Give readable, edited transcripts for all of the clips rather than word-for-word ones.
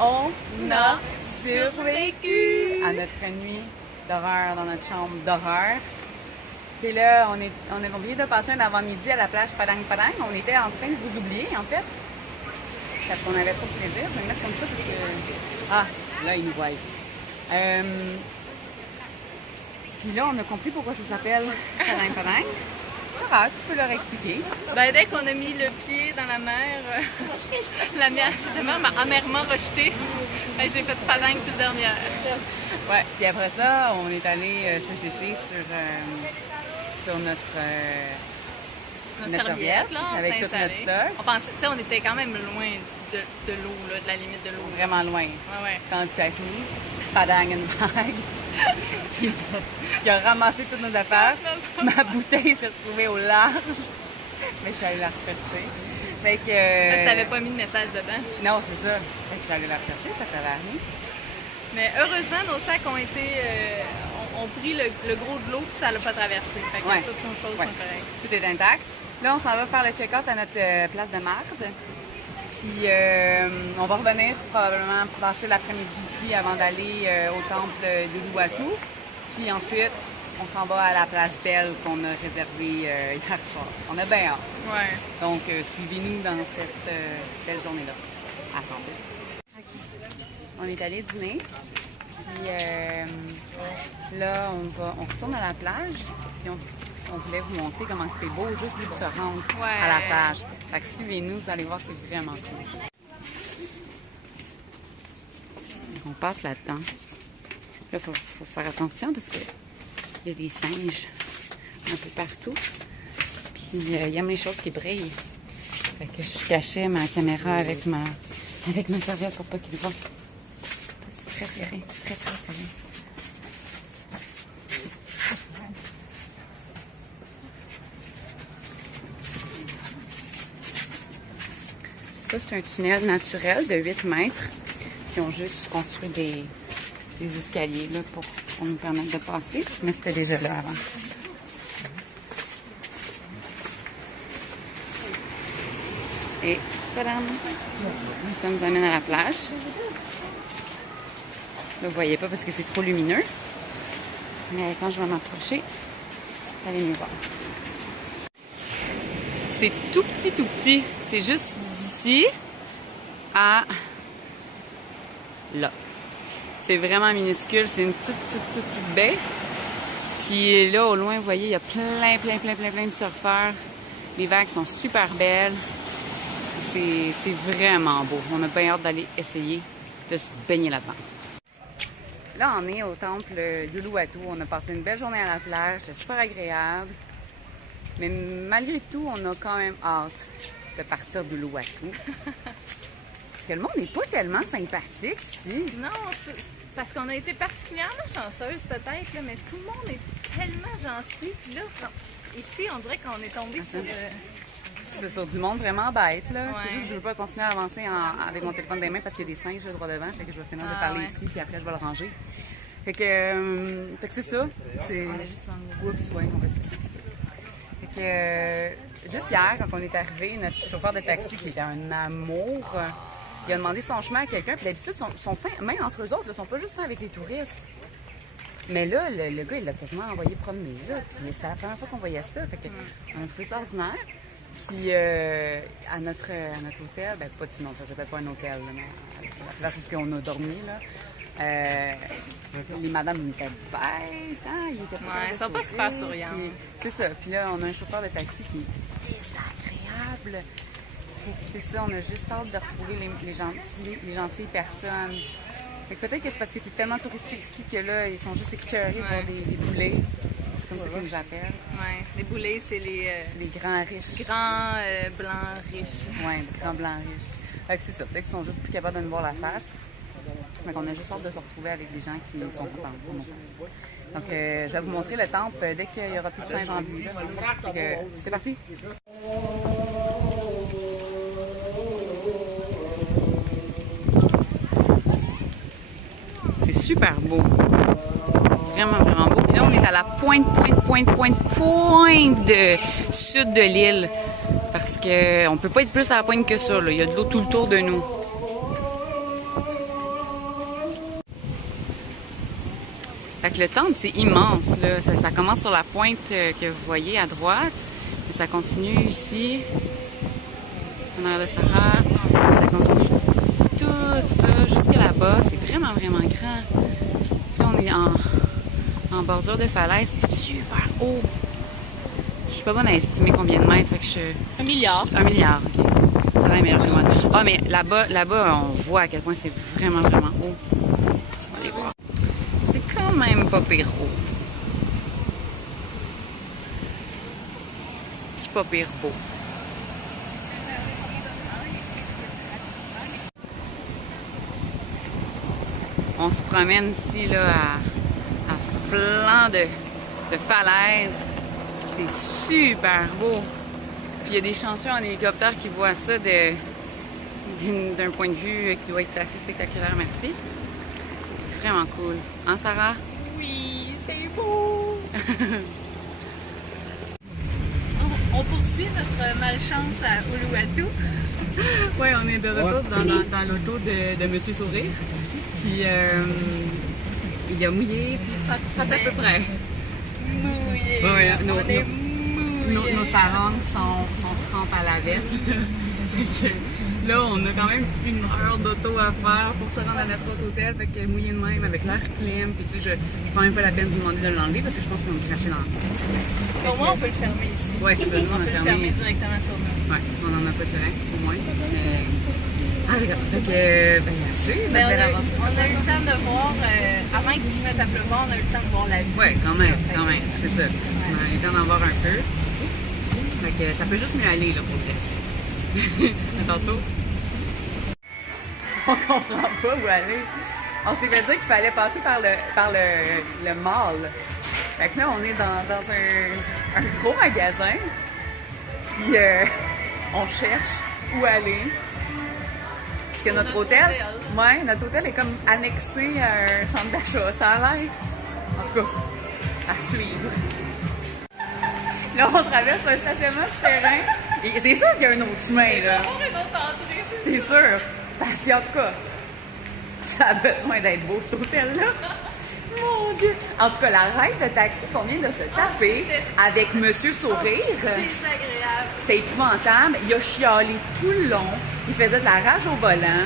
On a survécu à notre nuit d'horreur dans notre chambre d'horreur. Puis là, on a oublié de passer un avant-midi à la plage Padang Padang. On était en train de vous oublier, en fait. Parce qu'on avait trop de plaisir. Je vais me mettre comme ça parce que... Ah, là, ils nous voient. Puis là, on a compris pourquoi ça s'appelle Padang Padang. Sarah, tu peux leur expliquer. Ben, dès qu'on a mis le pied dans la mer, la mer m'a amèrement rejeté. Ben, j'ai fait padang sur le dernier. Ouais, puis après ça, on est allé se sécher sur notre serviette, là, on avec s'est tout notre installé. stock. On pensait, tu sais, on était quand même loin de l'eau, là, de la limite de l'eau. Vraiment loin. Ouais. Quand tu as tout, Padang and bag, qui a ramassé toutes nos affaires. Ma bouteille s'est retrouvée au large, mais je suis allée la rechercher. Fait que... Parce que t'avais pas mis de message dedans. Non, c'est ça. Fait que je suis allée la rechercher, ça servait à rien. Mais heureusement, nos sacs ont été... ont pris le gros de l'eau puis ça l'a pas traversé. Fait que toutes nos choses sont correctes. Tout est intact. Là, on s'en va faire le check-out à notre place de marde. Puis on va revenir probablement passer l'après-midi ici avant d'aller au temple d'Uluwatu. Puis ensuite, on s'en va à la place Belle qu'on a réservée hier soir. On a bien hâte. Ouais. Donc, suivez-nous dans cette belle journée-là. Attendez. On est allé dîner. Puis là, on retourne à la plage. Puis on voulait vous montrer comment c'est beau juste de se rendre à la plage. Fait que suivez-nous, vous allez voir, c'est vraiment cool. Donc, on passe là-dedans. Là, il faut faire attention parce qu'il y a des singes un peu partout. Puis il y a mes choses qui brillent. Fait que je cachais ma caméra avec ma serviette pour pas qu'ils voient. C'est très serré, très serré. Ça, c'est un tunnel naturel de 8 mètres. Ils ont juste construit des escaliers là, pour nous permettre de passer, mais c'était déjà là avant. Et tadam! Ça nous amène à la plage. Là, vous voyez pas parce que c'est trop lumineux. Mais quand je vais m'approcher, vous allez mieux voir. C'est tout petit, tout petit. C'est juste d'ici à là. C'est vraiment minuscule. C'est une petite baie. Puis là, au loin, vous voyez, il y a plein de surfeurs. Les vagues sont super belles. C'est vraiment beau. On a bien hâte d'aller essayer de se baigner là-dedans. Là, on est au temple d'Uluwatu. On a passé une belle journée à la plage. C'était super agréable. Mais malgré tout, on a quand même hâte de partir d'Uluwatu. Parce que le monde n'est pas tellement sympathique ici. Non, parce qu'on a été particulièrement chanceuse peut-être, là, mais tout le monde est tellement gentil. Puis là, ici, on dirait qu'on est tombé sur... C'est sur du monde vraiment bête, là. Ouais. C'est juste que je veux pas continuer à avancer avec mon téléphone des mains parce qu'il y a des singes droit devant. Fait que je vais finir de parler ici, puis après, je vais le ranger. Fait que c'est ça. On est juste dans le... Oups, ouais, on va se laisser un petit peu. Fait que juste hier, quand on est arrivé, notre chauffeur de taxi, qui était un amour, il a demandé son chemin à quelqu'un. Puis d'habitude, sont fins, même entre eux autres, ils sont pas juste fins avec les touristes. Mais là, le gars, il l'a quasiment envoyé promener, là. Puis c'est la première fois qu'on voyait ça. Fait que on a trouvé ça ordinaire. Puis à notre hôtel, ben pas non, ça s'appelle pas un hôtel, là, mais la place où on a dormi, là, les madames étaient bêtes, hein, ils étaient pas ils sont pas super souriants. C'est ça. Puis là, on a un chauffeur de taxi qui est agréable. Fait que c'est ça, on a juste hâte de retrouver les gentilles personnes. Fait que peut-être que c'est parce que c'est tellement touristique ici que là, ils sont juste écœurés pour des boulets. C'est comme ça qu'ils nous appellent. Oui, les boulets, c'est les grands riches. Grands blancs riches. Oui, grands blancs riches. Fait que c'est ça. Peut-être qu'ils sont juste plus capables de nous voir la face. Fait qu'on a juste hâte de se retrouver avec des gens qui sont contents pour nous. Donc, je vais vous montrer le temple dès qu'il n'y aura plus de singes en vue. Fait que c'est parti! C'est super beau. Vraiment beau. Puis là, on est à la pointe de sud de l'île. Parce qu'on ne peut pas être plus à la pointe que ça, là. Il y a de l'eau tout le tour de nous. Fait que le temple, c'est immense, là. Ça commence sur la pointe que vous voyez à droite, et ça continue ici, en arrière de Sarah. Ça continue tout ça jusqu'à là-bas. C'est vraiment, vraiment grand. Là, on est en bordure de falaise. C'est super haut. Je suis pas bonne à estimer combien de mètres. Fait que 1 milliard. 1 milliard, OK. Ça a l'air meilleur que moi. Ah, mais là-bas, on voit à quel point c'est vraiment, vraiment haut. On va aller voir. C'est quand même pas pire haut. Puis pas pire beau. On se promène ici là, à flanc de falaise. C'est super beau. Puis il y a des chanceux en hélicoptère qui voient ça d'un point de vue qui doit être assez spectaculaire, merci. C'est vraiment cool. Hein, Sarah? Oui, c'est beau! On poursuit notre malchance à Uluwatu. Oui, on est de retour dans l'auto de Monsieur Sourire. Puis il a mouillé, pas à peu près. Mouillé! Ouais, On est mouillé! Nos sarangs sont trempes à la vette. Là, on a quand même 1 heure d'auto à faire pour se rendre à notre autre hôtel. Fait que mouillé de même avec l'air clim. Puis tu sais, je prends même pas la peine de vous demander de l'enlever parce que je pense qu'ils vont me cracher dans la face. Au moins, on peut le fermer ici. Oui, c'est ça. Nous, On peut le fermer directement sur nous. Oui, on n'en a pas direct, au moins. Mais... Ah, d'accord. Fait que, ben là-dessus, Mais on a eu le temps de voir, avant qu'il se mette à pleuvoir, on a eu le temps de voir la vue. Oui, quand même, Ça, c'est ça. On a eu le temps d'en voir un peu. Fait que ça peut juste mieux aller, là, pour le reste. À tantôt. On comprend pas où aller. On s'est fait dire qu'il fallait passer par le mall. Fait que là, on est dans un gros magasin. Puis on cherche où aller. Parce que notre hôtel, notre hôtel est comme annexé à un centre d'achat. Ça a l'air, en tout cas, à suivre. Là, on traverse un stationnement souterrain. Et c'est sûr qu'il y a un autre chemin, là. une autre entrée, C'est sûr. Parce qu'en tout cas, ça a besoin d'être beau, cet hôtel-là. Mon Dieu! En tout cas, la ride de taxi qu'on vient de se taper avec Monsieur Sourire, désagréable. c'est épouvantable. Il a chialé tout le long. Il faisait de la rage au volant.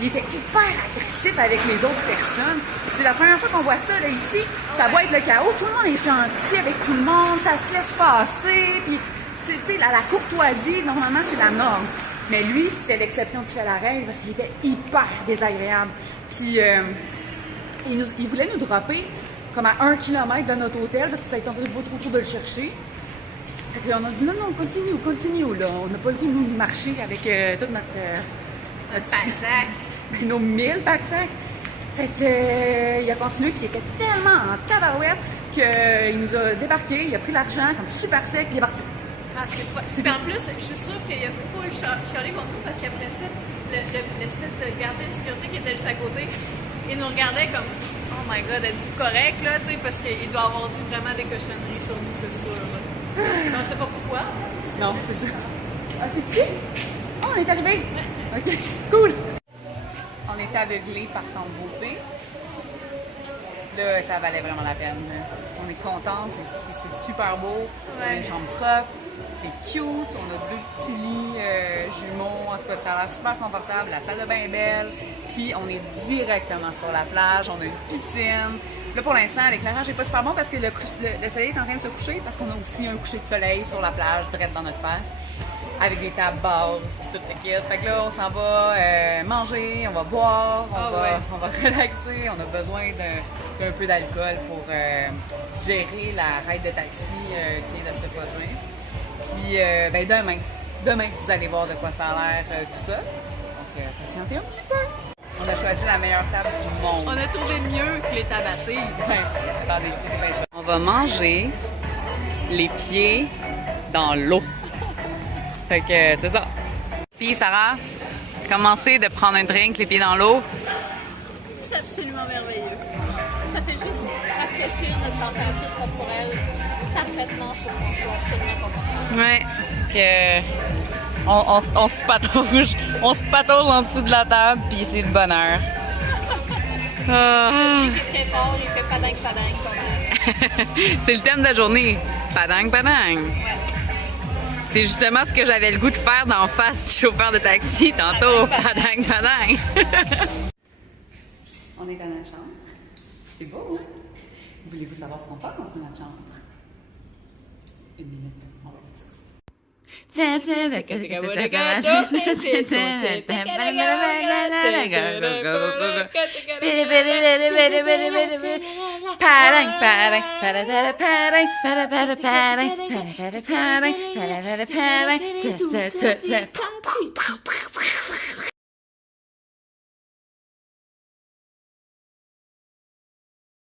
Il était hyper agressif avec les autres personnes. C'est la première fois qu'on voit ça là, ici. Ça doit être le chaos. Tout le monde est gentil avec tout le monde. Ça se laisse passer. Puis, tu sais, la courtoisie, normalement, c'est la norme. Mais lui, c'était l'exception qui fait la règle parce qu'il était hyper désagréable. Puis, il voulait nous dropper comme à 1 kilomètre de notre hôtel parce que ça ne tentait pas trop de le chercher. Puis on a dit non, continue là. On n'a pas le goût de marcher avec toute notre pack-sac. Nos 1000 pack-sacs. Fait que, il a continué, puis il était tellement en tabarouette qu'il nous a débarqué, il a pris l'argent comme super sec, puis il est parti. Ah, c'est pas... Puis en plus, je suis sûre qu'il y a full chialé contre nous parce qu'après ça, l'espèce de gardien de sécurité qui était juste à côté, il nous regardait comme oh my god, êtes-vous correct là, tu sais, parce qu'il doit avoir dit vraiment des cochonneries sur nous, c'est sûr. Là. On sait pas pourquoi. Non, c'est ça. Ah, c'est ici? Oh, on est arrivé! Ouais. Ok, cool! On est aveuglés par ton beauté. Là, ça valait vraiment la peine. On est contente, c'est super beau. On a une chambre propre, c'est cute. On a 2 petits lits jumeaux. En tout cas, ça a l'air super confortable. La salle de bain est belle. Puis, on est directement sur la plage. On a une piscine. Là, pour l'instant, l'éclairage n'est pas super bon parce que le soleil est en train de se coucher parce qu'on a aussi un coucher de soleil sur la plage, direct dans notre face. Avec des tables basses, puis tout le kit. Fait que là, on s'en va manger, on va boire, on va relaxer. On a besoin d'un peu d'alcool pour digérer la ride de taxi qui vient de se produire. Puis, ben demain, vous allez voir de quoi ça a l'air, tout ça. Donc, patientez un petit peu. On a choisi la meilleure table du monde. On a trouvé mieux que les tables assises. Ouais. Attendez, checkez bien ça. On va manger les pieds dans l'eau. Fait que c'est ça. Puis Sarah, commencez de prendre un drink, les pieds dans l'eau. C'est absolument merveilleux. Ça fait juste rafraîchir notre température corporelle parfaitement pour qu'on soit absolument confortable. Ouais. On se patauge en dessous de la table, puis c'est le bonheur. Ah. Lui qui est très fort, il fait padang padang pas mal. C'est le thème de la journée. Padang, padang. Ouais. C'est justement ce que j'avais le goût de faire d'en face du chauffeur de taxi tantôt. Padang, padang. On est dans notre chambre. C'est beau, hein? Voulez-vous savoir ce qu'on fait dans notre chambre? Une minute, on va vous dire ça.